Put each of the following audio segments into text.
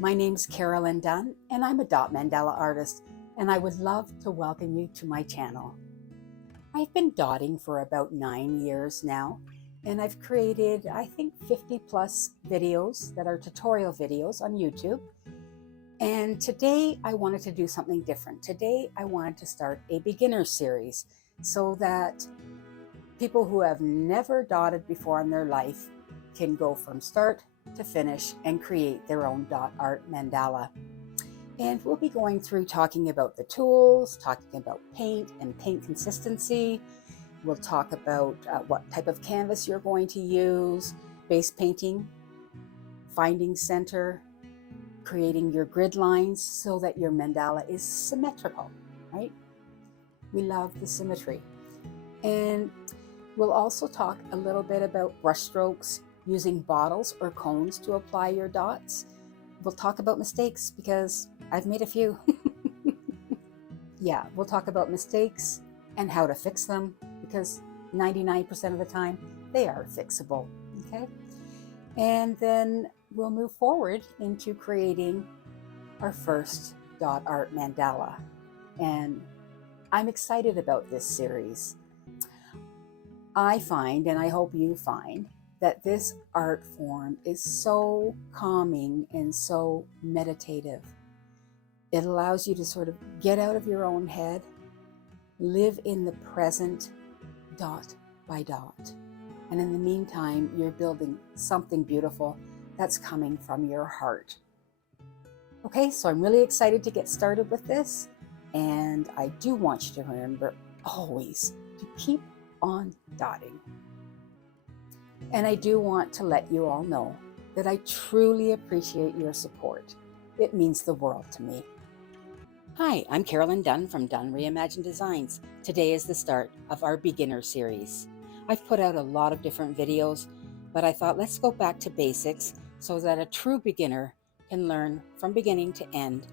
My name's Carolyn Dunn, and I'm a Dot Mandala artist, and I would love to welcome you to my channel. I've been dotting for about 9 years now, and I've created, I think, 50 plus videos that are tutorial videos on YouTube. And today I wanted to do something different. Today I wanted to start a beginner series so that people who have never dotted before in their life can go from start to finish and create their own dot art mandala. And we'll be going through talking about the tools, talking about paint and paint consistency. We'll talk about what type of canvas you're going to use, base painting, finding center, creating your grid lines so that your mandala is symmetrical, right? We love the symmetry. And we'll also talk a little bit about brush strokes, using bottles or cones to apply your dots. We'll talk about mistakes because I've made a few. Yeah, we'll talk about mistakes and how to fix them because 99% of the time they are fixable, okay? And then we'll move forward into creating our first dot art mandala. And I'm excited about this series. I find, and I hope you find, that this art form is so calming and so meditative. It allows you to sort of get out of your own head, live in the present dot by dot. And in the meantime, you're building something beautiful that's coming from your heart. Okay, so I'm really excited to get started with this. And I do want you to remember always to keep on dotting. And I do want to let you all know that I truly appreciate your support. It means the world to me. Hi, I'm Carolyn Dunn from Dunn Reimagined Designs. Today is the start of our beginner series. I've put out a lot of different videos, but I thought let's go back to basics so that a true beginner can learn from beginning to end.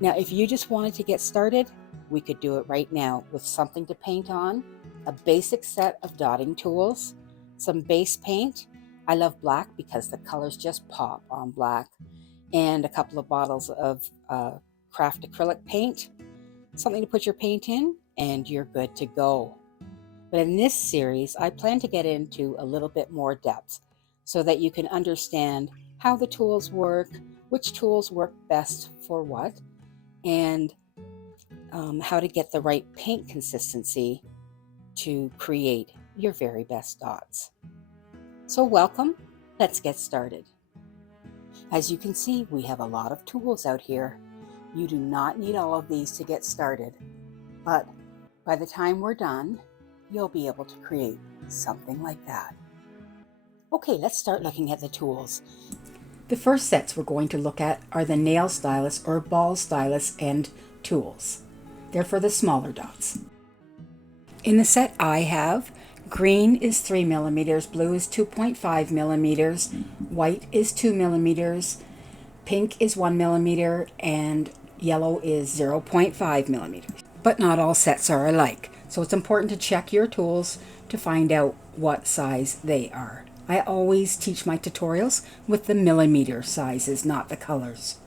Now, if you just wanted to get started, we could do it right now with something to paint on, a basic set of dotting tools, some base paint. I love black because the colors just pop on black, and a couple of bottles of craft acrylic paint, something to put your paint in, and you're good to go. But in this series, I plan to get into a little bit more depth so that you can understand how the tools work, which tools work best for what, and how to get the right paint consistency to create your very best dots. So welcome, let's get started. As you can see, we have a lot of tools out here. You do not need all of these to get started, but by the time we're done, you'll be able to create something like that. Okay, let's start looking at the tools. The first sets we're going to look at are the nail stylus or ball stylus end tools. They're for the smaller dots. In the set I have, green is 3 millimeters, blue is 2.5 millimeters, white is 2 millimeters, pink is 1 millimeter, and yellow is 0.5 millimeters. But not all sets are alike, so it's important to check your tools to find out what size they are. I always teach my tutorials with the millimeter sizes, not the colors.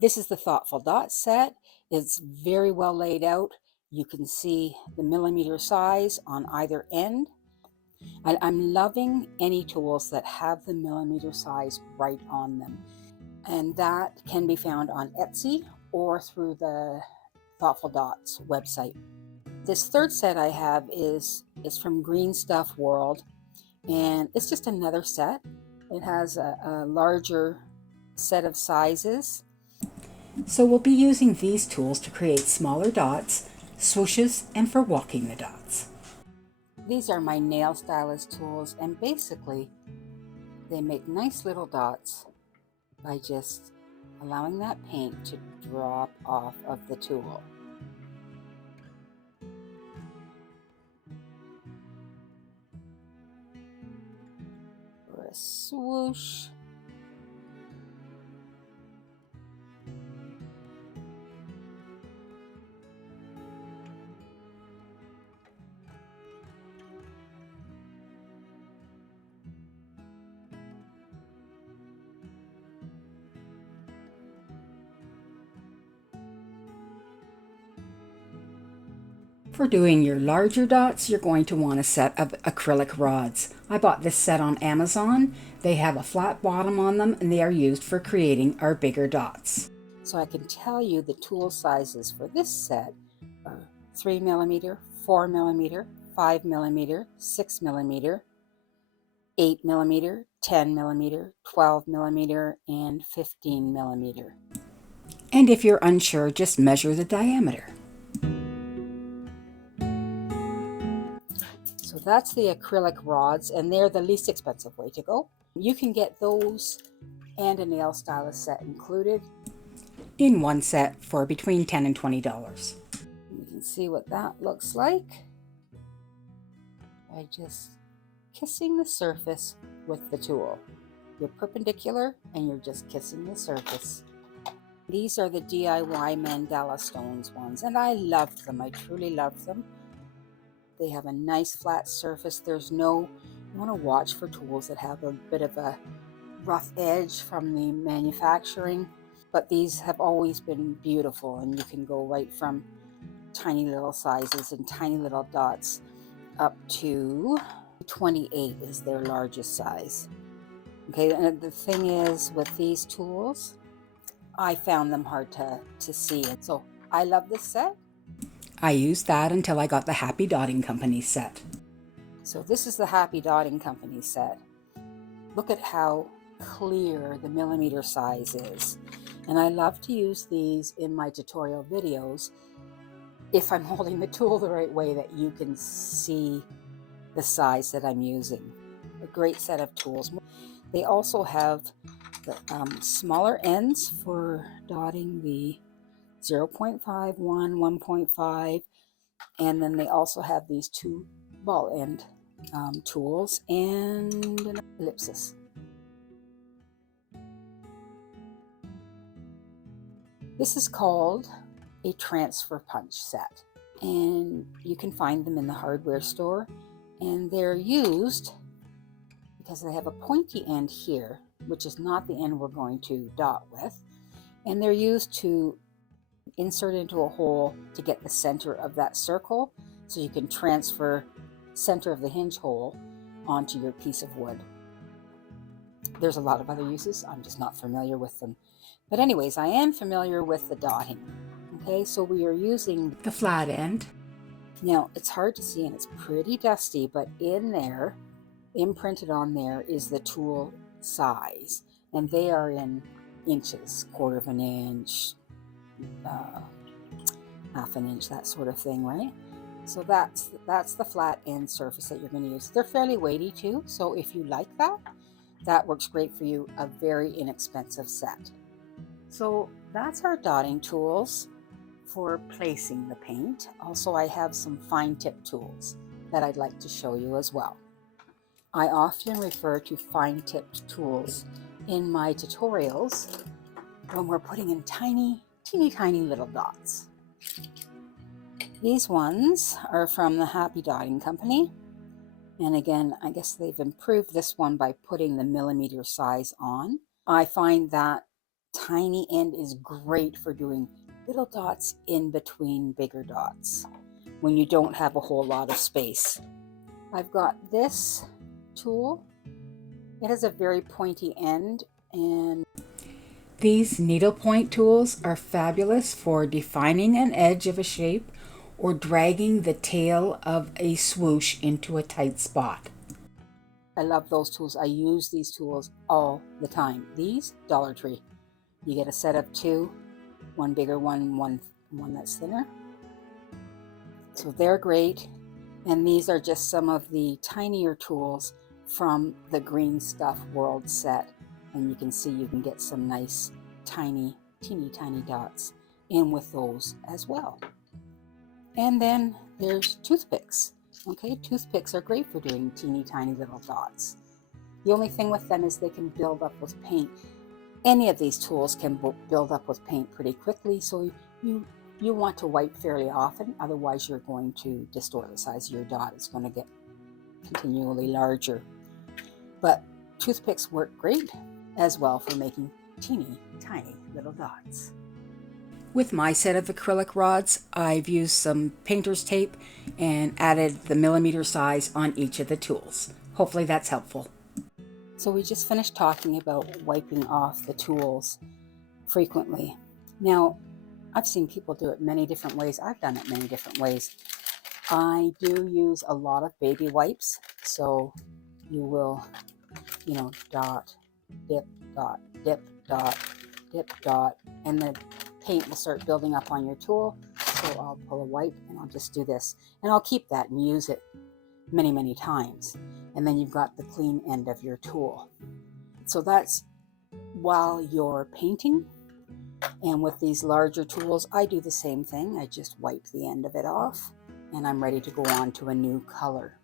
This is the Thoughtful Dot set. It's very well laid out. You can see the millimeter size on either end. I'm loving any tools that have the millimeter size right on them. And that can be found on Etsy or through the Thoughtful Dots website. This third set I have is from Green Stuff World, and it's just another set. It has a larger set of sizes. So we'll be using these tools to create smaller dots, swooshes, and for walking the dots. These are my nail stylus tools, and basically they make nice little dots by just allowing that paint to drop off of the tool. For a swoosh. For doing your larger dots, you're going to want a set of acrylic rods. I bought this set on Amazon. They have a flat bottom on them and they are used for creating our bigger dots. So I can tell you the tool sizes for this set are 3mm, 4mm, 5mm, 6mm, 8mm, 10mm, 12mm, and 15mm. And if you're unsure, just measure the diameter. So that's the acrylic rods, and they're the least expensive way to go. You can get those and a nail stylus set included in one set for between $10 and $20. You can see what that looks like by just kissing the surface with the tool. You're perpendicular and you're just kissing the surface. These are the DIY mandala stones ones, and I loved them. I truly loved them. They have a nice flat surface. You want to watch for tools that have a bit of a rough edge from the manufacturing, but these have always been beautiful, and you can go right from tiny little sizes and tiny little dots up to 28 is their largest size. Okay, and the thing is with these tools, I found them hard to see, and so I love this set. I used that until I got the Happy Dotting Company set. So this is the Happy Dotting Company set. Look at how clear the millimeter size is. And I love to use these in my tutorial videos if I'm holding the tool the right way, that you can see the size that I'm using. A great set of tools. They also have the smaller ends for dotting, the 0.5, 1, 1.5, and then they also have these two ball end tools and an ellipsis. This is called a transfer punch set, and you can find them in the hardware store, and they're used because they have a pointy end here, which is not the end we're going to dot with, and they're used to insert into a hole to get the center of that circle, so you can transfer center of the hinge hole onto your piece of wood. There's a lot of other uses, I'm just not familiar with them. But anyways, I am familiar with the dotting. Okay, so we are using the flat end. Now, it's hard to see and it's pretty dusty, but in there, imprinted on there, is the tool size. And they are in inches, 1/4 of an inch, half an inch, that sort of thing, right? So that's the flat end surface that you're going to use. They're fairly weighty too, so if you like that, that works great for you. A very inexpensive set. So that's our dotting tools for placing the paint. Also, I have some fine tip tools that I'd like to show you as well. I often refer to fine tipped tools in my tutorials when we're putting in teeny tiny little dots. These ones are from the Happy Dotting Company. And again, I guess they've improved this one by putting the millimeter size on. I find that tiny end is great for doing little dots in between bigger dots when you don't have a whole lot of space. I've got this tool. It has a very pointy end, and these needlepoint tools are fabulous for defining an edge of a shape or dragging the tail of a swoosh into a tight spot. I love those tools. I use these tools all the time. These, Dollar Tree. You get a set of two, one bigger one, one that's thinner. So they're great. And these are just some of the tinier tools from the Green Stuff World set. And you can see you can get some nice teeny tiny dots in with those as well. And then there's toothpicks. Okay, toothpicks are great for doing teeny tiny little dots. The only thing with them is they can build up with paint. Any of these tools can build up with paint pretty quickly, so you want to wipe fairly often, otherwise you're going to distort the size of your dot. It's going to get continually larger. But toothpicks work great as well for making teeny tiny little dots. With my set of acrylic rods, I've used some painter's tape and added the millimeter size on each of the tools. Hopefully that's helpful. So we just finished talking about wiping off the tools frequently. Now, I've seen people do it many different ways. I've done it many different ways. I do use a lot of baby wipes, so you will, dot, dip, dot, dip, dot, dip, dot, and the paint will start building up on your tool. So I'll pull a wipe and I'll just do this, and I'll keep that and use it many, many times. And then you've got the clean end of your tool. So that's while you're painting. And with these larger tools, I do the same thing. I just wipe the end of it off and I'm ready to go on to a new color.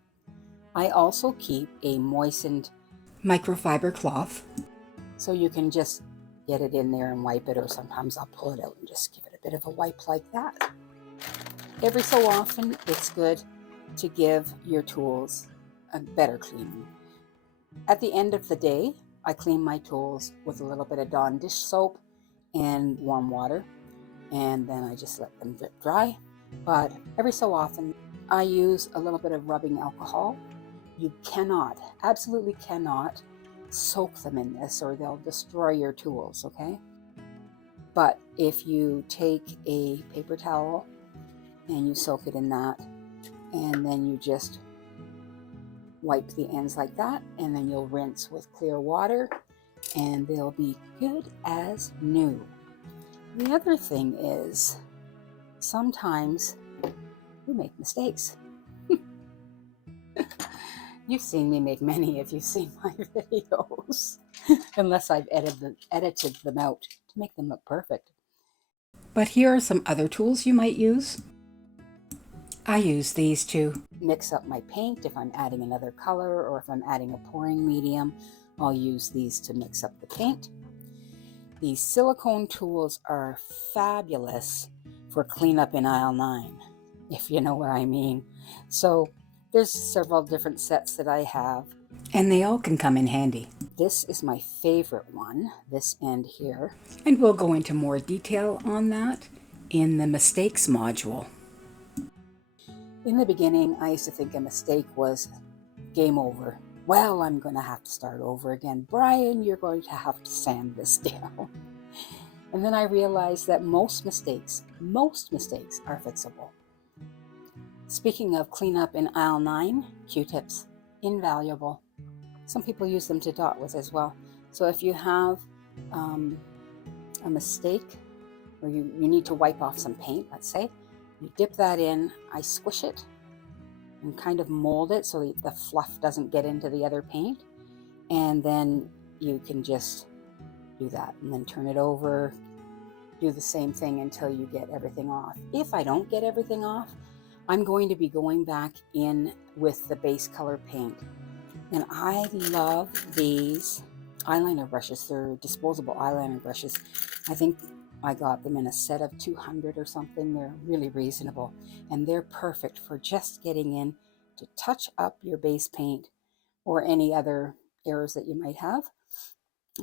I also keep a moistened microfiber cloth, so you can just get it in there and wipe it, or sometimes I'll pull it out and just give it a bit of a wipe like that. Every so often, it's good to give your tools a better cleaning. At the end of the day, I clean my tools with a little bit of Dawn dish soap and warm water, and then I just let them drip dry. But every so often, I use a little bit of rubbing alcohol. You cannot, absolutely cannot, soak them in this or they'll destroy your tools, okay? But if you take a paper towel and you soak it in that, and then you just wipe the ends like that, and then you'll rinse with clear water, and they'll be good as new. The other thing is, sometimes we make mistakes. You've seen me make many if you've seen my videos, unless I've edited them out to make them look perfect. But here are some other tools you might use. I use these to mix up my paint if I'm adding another color, or if I'm adding a pouring medium, I'll use these to mix up the paint. These silicone tools are fabulous for cleanup in aisle 9, if you know what I mean. So there's several different sets that I have, and they all can come in handy. This is my favorite one, this end here. And we'll go into more detail on that in the mistakes module. In the beginning, I used to think a mistake was game over. Well, I'm going to have to start over again. Brian, you're going to have to sand this down. And then I realized that most mistakes are fixable. Speaking of cleanup in aisle 9, Q-tips, invaluable. Some people use them to dot with as well. So if you have a mistake, or you need to wipe off some paint, let's say, you dip that in, I squish it and kind of mold it so the fluff doesn't get into the other paint, and then you can just do that and then turn it over, do the same thing until you get everything off. If I don't get everything off, I'm going to be going back in with the base color paint, and I love these eyeliner brushes. They're disposable eyeliner brushes. I think I got them in a set of 200 or something. They're really reasonable, and they're perfect for just getting in to touch up your base paint or any other errors that you might have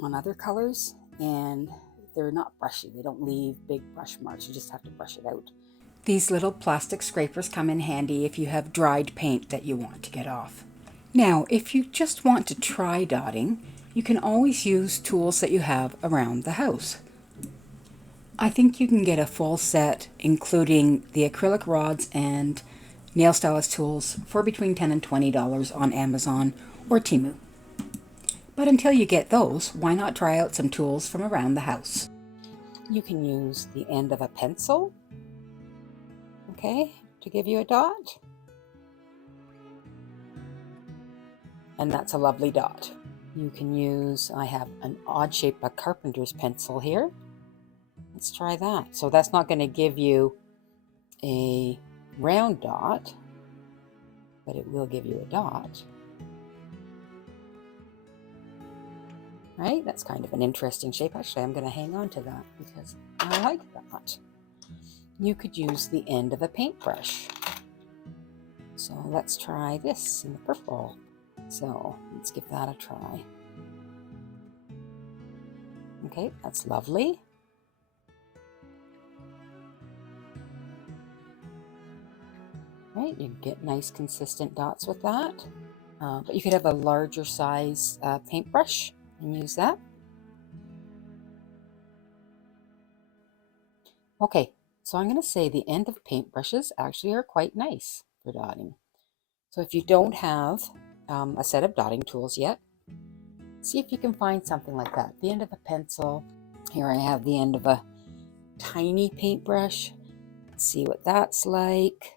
on other colors. And they're not brushy. They don't leave big brush marks. You just have to brush it out. These little plastic scrapers come in handy if you have dried paint that you want to get off. Now, if you just want to try dotting, you can always use tools that you have around the house. I think you can get a full set, including the acrylic rods and nail stylist tools, for between $10 and $20 on Amazon or Temu. But until you get those, why not try out some tools from around the house? You can use the end of a pencil, okay, to give you a dot. And that's a lovely dot. You can use, I have an odd shape, a carpenter's pencil here. Let's try that. So that's not going to give you a round dot, but it will give you a dot. Right? That's kind of an interesting shape. Actually, I'm going to hang on to that because I like that. You could use the end of a paintbrush. So let's try this in the purple. So let's give that a try. Okay, that's lovely. right? You can get nice consistent dots with that. But you could have a larger size paintbrush and use that. Okay, so I'm going to say the end of paintbrushes actually are quite nice for dotting. So if you don't have a set of dotting tools yet, see if you can find something like that. The end of a pencil. Here I have the end of a tiny paintbrush. Let's see what that's like.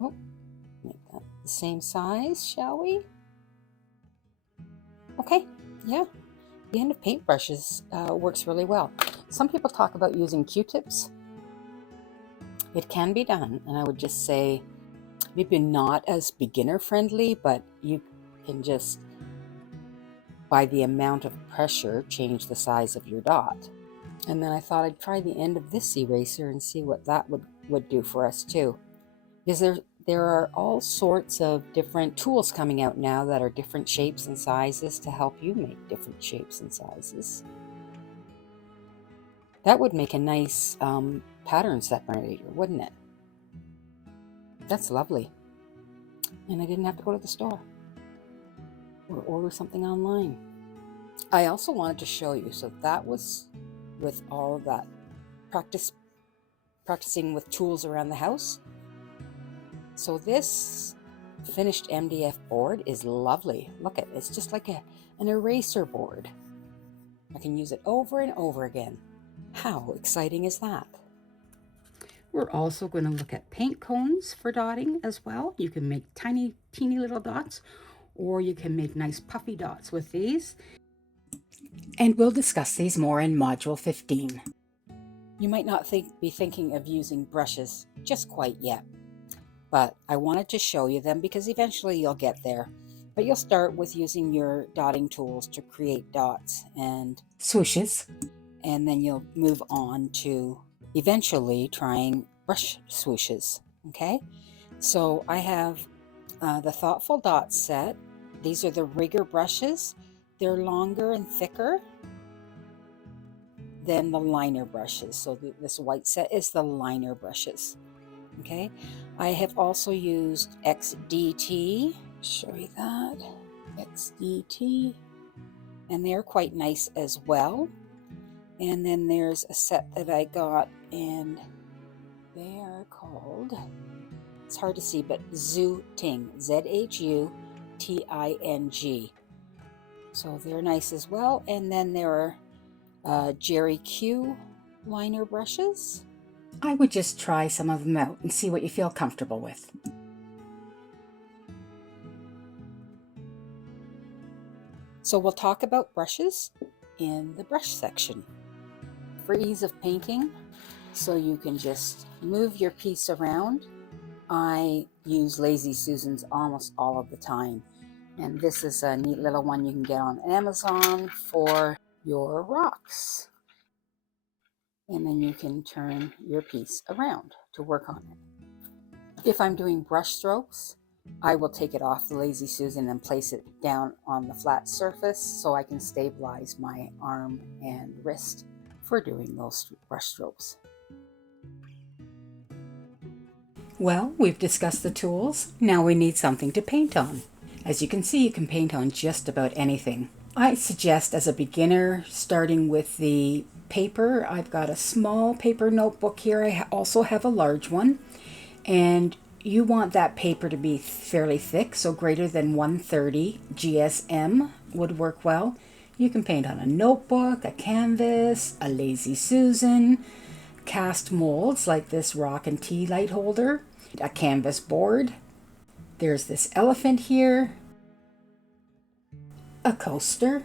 Oh, make that the same size, shall we? Okay, yeah. The end of paintbrushes works really well. Some people talk about using Q-tips. It can be done, and I would just say maybe not as beginner friendly, but you can just, by the amount of pressure, change the size of your dot. And then I thought I'd try the end of this eraser and see what that would do for us too. Because there are all sorts of different tools coming out now that are different shapes and sizes to help you make different shapes and sizes. That would make a nice pattern separator, wouldn't it? That's lovely. And I didn't have to go to the store or order something online. I also wanted to show you, so that was with all of that practicing with tools around the house. So this finished MDF board is lovely. Look at it, it's just like an eraser board. I can use it over and over again. How exciting is that? We're also going to look at paint cones for dotting as well. You can make tiny, teeny little dots, or you can make nice puffy dots with these. And we'll discuss these more in Module 15. You might not be thinking of using brushes just quite yet, but I wanted to show you them because eventually you'll get there. But you'll start with using your dotting tools to create dots and swooshes, and then you'll move on to eventually trying brush swooshes. Okay, so I have the Thoughtful Dots set. These are the rigger brushes. They're longer and thicker than the liner brushes. So this white set is the liner brushes. Okay, I have also used XDT. Show you that. XDT. And they're quite nice as well. And then there's a set that I got, and they are called, it's hard to see, but Zhuting, ZHUTING. So they're nice as well. And then there are Jerry Q liner brushes. I would just try some of them out and see what you feel comfortable with. So we'll talk about brushes in the brush section. For ease of painting, so you can just move your piece around, I use Lazy Susans almost all of the time. And this is a neat little one you can get on Amazon for your rocks. And then you can turn your piece around to work on it. If I'm doing brush strokes, I will take it off the Lazy Susan and place it down on the flat surface so I can stabilize my arm and wrist for doing those brush strokes. Well, we've discussed the tools. Now we need something to paint on. As you can see, you can paint on just about anything. I suggest as a beginner, starting with the paper. I've got a small paper notebook here. I also have a large one. And you want that paper to be fairly thick, so greater than 130 GSM would work well. You can paint on a notebook, a canvas, a Lazy Susan, cast molds like this rock and tea light holder, a canvas board. There's this elephant here, a coaster,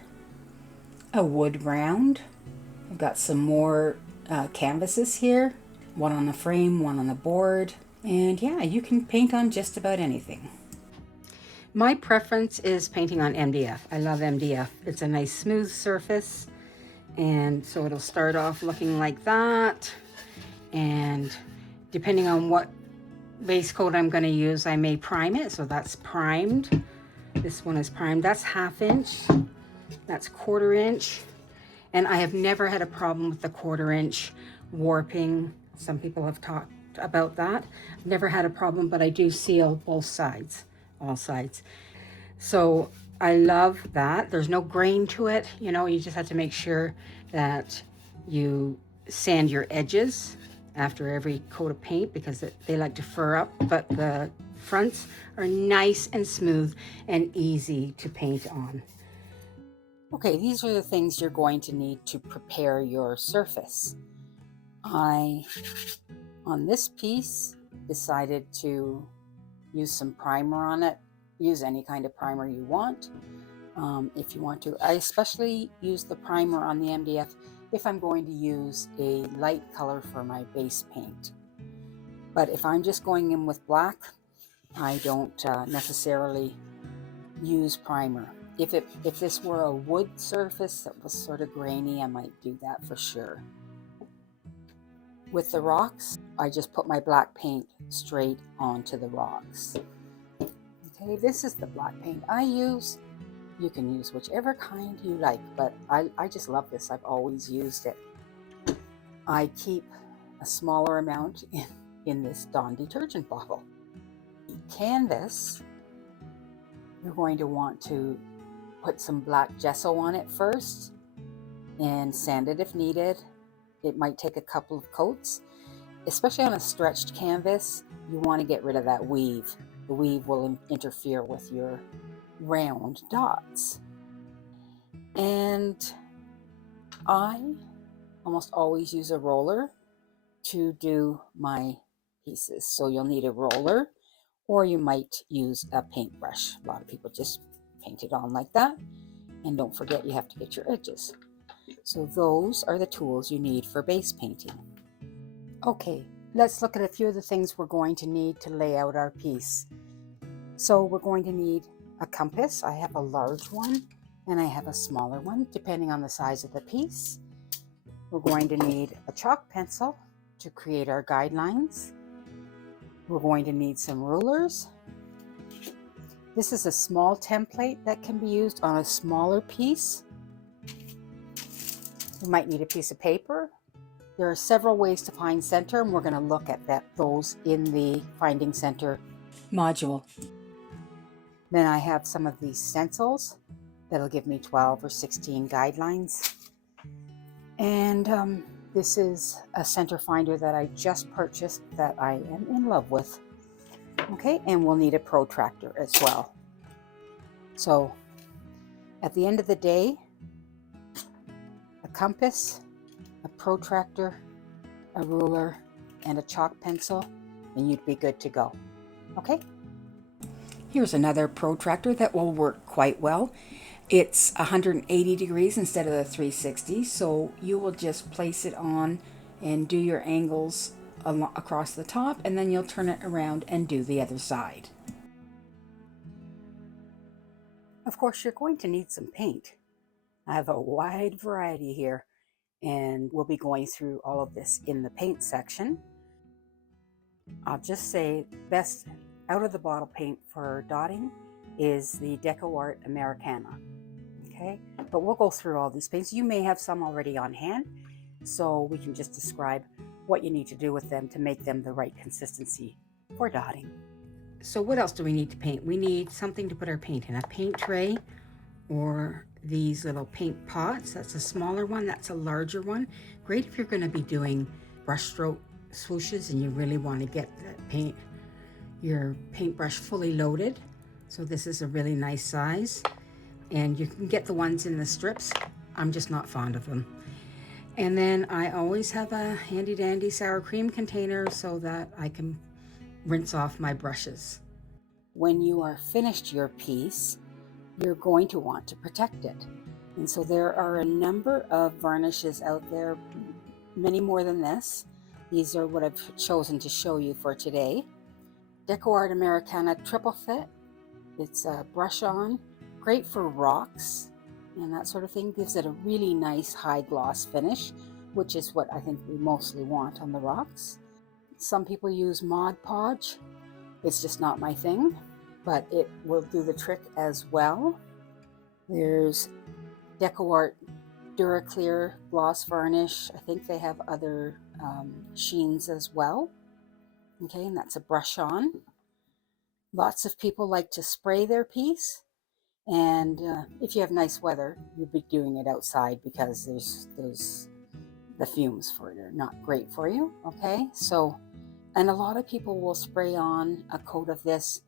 a wood round. I've got some more canvases here, one on the frame, one on the board. And yeah, you can paint on just about anything. My preference is painting on MDF. I love MDF. It's a nice smooth surface. And so it'll start off looking like that. And depending on what base coat I'm going to use, I may prime it. So that's primed. This one is primed. That's 1/2 inch. That's 1/4 inch. And I have never had a problem with the 1/4 inch warping. Some people have talked about that. I've never had a problem, but I do seal both sides, all sides. So I love that. There's no grain to it. You know, you just have to make sure that you sand your edges after every coat of paint because they like to fur up, but the fronts are nice and smooth and easy to paint on. Okay, these are the things you're going to need to prepare your surface. On this piece, decided to use some primer on it. Use any kind of primer you want. If you want to. I especially use the primer on the MDF if I'm going to use a light color for my base paint. But if I'm just going in with black, I don't necessarily use primer. If this were a wood surface that was sort of grainy, I might do that for sure. With the rocks, I just put my black paint straight onto the rocks. Okay, this is the black paint I use. You can use whichever kind you like, but I just love this. I've always used it. I keep a smaller amount in this Dawn detergent bottle. Canvas, you're going to want to put some black gesso on it first and sand it if needed. It might take a couple of coats. Especially on a stretched canvas, you want to get rid of that weave. The weave will interfere with your round dots. And I almost always use a roller to do my pieces. So you'll need a roller, or you might use a paintbrush. A lot of people just paint it on like that. And don't forget, you have to get your edges. So those are the tools you need for base painting. Okay, let's look at a few of the things we're going to need to lay out our piece. So we're going to need a compass. I have a large one and I have a smaller one, depending on the size of the piece. We're going to need a chalk pencil to create our guidelines. We're going to need some rulers. This is a small template that can be used on a smaller piece. We might need a piece of paper. There are several ways to find center, and we're going to look at those in the Finding Center module. Then I have some of these stencils that'll give me 12 or 16 guidelines. And this is a center finder that I just purchased that I am in love with. Okay, and we'll need a protractor as well. So at the end of the day, a compass, a protractor, a ruler, and a chalk pencil, and you'd be good to go. Okay? Here's another protractor that will work quite well. It's 180 degrees instead of the 360, so you will just place it on and do your angles across the top, and then you'll turn it around and do the other side. Of course, you're going to need some paint. I have a wide variety here, and we'll be going through all of this in the paint section. I'll just say best out of the bottle paint for dotting is the Dot Art Mandala. Okay, but we'll go through all these paints. You may have some already on hand, so we can just describe what you need to do with them to make them the right consistency for dotting. So what else do we need to paint? We need something to put our paint in, a paint tray or these little paint pots. That's a smaller one, that's a larger one. Great if you're going to be doing brushstroke swooshes and you really want to get that your paintbrush fully loaded. So this is a really nice size, and you can get the ones in the strips. I'm just not fond of them. And then I always have a handy dandy sour cream container so that I can rinse off my brushes. When you are finished your piece, you're going to want to protect it. And so there are a number of varnishes out there, many more than this. These are what I've chosen to show you for today. Dot Art Mandala Triple Fit. It's a brush on, great for rocks and that sort of thing. Gives it a really nice high gloss finish, which is what I think we mostly want on the rocks. Some people use Mod Podge. It's just not my thing, but it will do the trick as well. There's Dot Art Duraclear gloss varnish. I think they have other sheens as well. Okay, and that's a brush on. Lots of people like to spray their piece, and if you have nice weather, you'll be doing it outside because there's the fumes for it are not great for you. Okay, so, and a lot of people will spray on a coat of this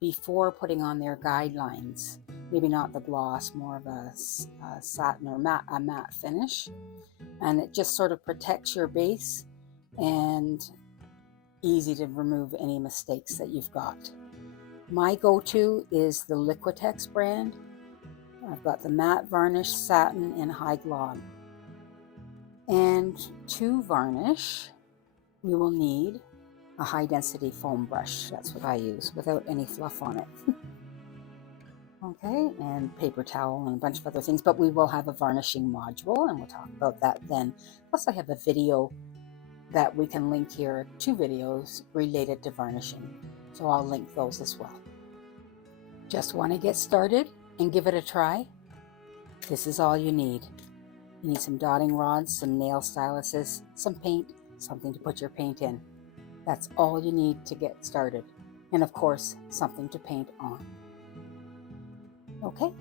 before putting on their guidelines. Maybe not the gloss, more of a satin or a matte finish, and it just sort of protects your base and easy to remove any mistakes that you've got. My go-to is the Liquitex brand. I've got the matte varnish, satin, and high gloss. And to varnish, we will need a high density foam brush. That's what I use, without any fluff on it. Okay, and paper towel and a bunch of other things, but we will have a varnishing module, and we'll talk about that then. Plus I have a video that we can link here, 2 videos related to varnishing, so I'll link those as well. Just want to get started and give it a try? This is all you need. You need some dotting rods, some nail styluses, some paint, something to put your paint in. That's all you need to get started. And of course, something to paint on. Okay,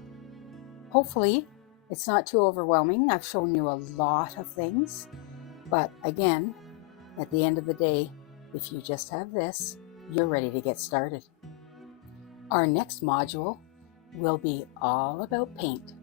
hopefully it's not too overwhelming. I've shown you a lot of things, but again, at the end of the day, if you just have this, you're ready to get started. Our next module will be all about paint.